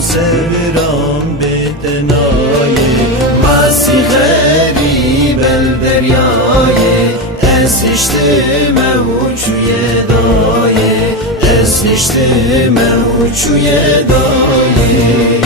سرام بدنایه مسیحری بلدریایه اسنشتم وچوی دایه اسنشتم وچوی دایه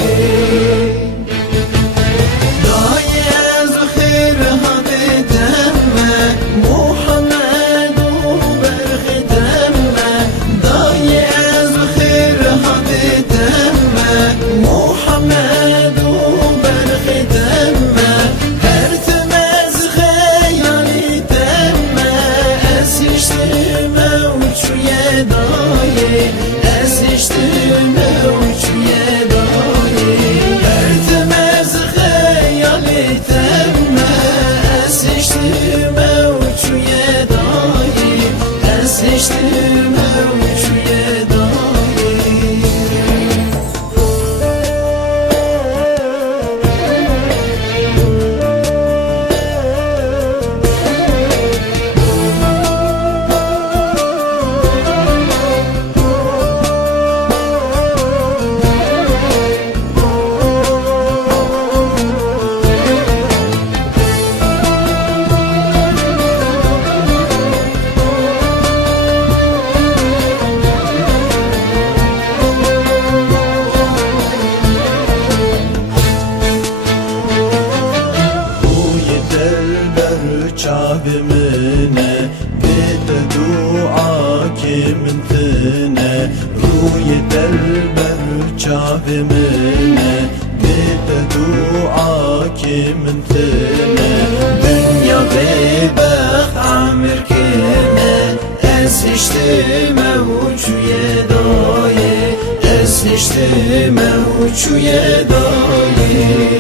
منه بده دعا که من تنه روی دلبر چاو منه بده دعا که من تنه دنیا به بخت عمر کنه اسنشتم وچوی دایه اسنشتم وچوی دایه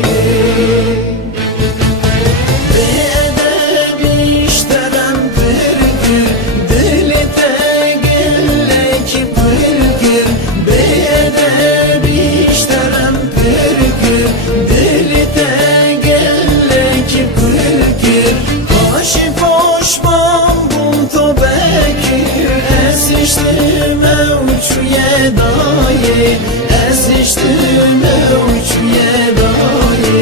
اسنشتم وچوی دایه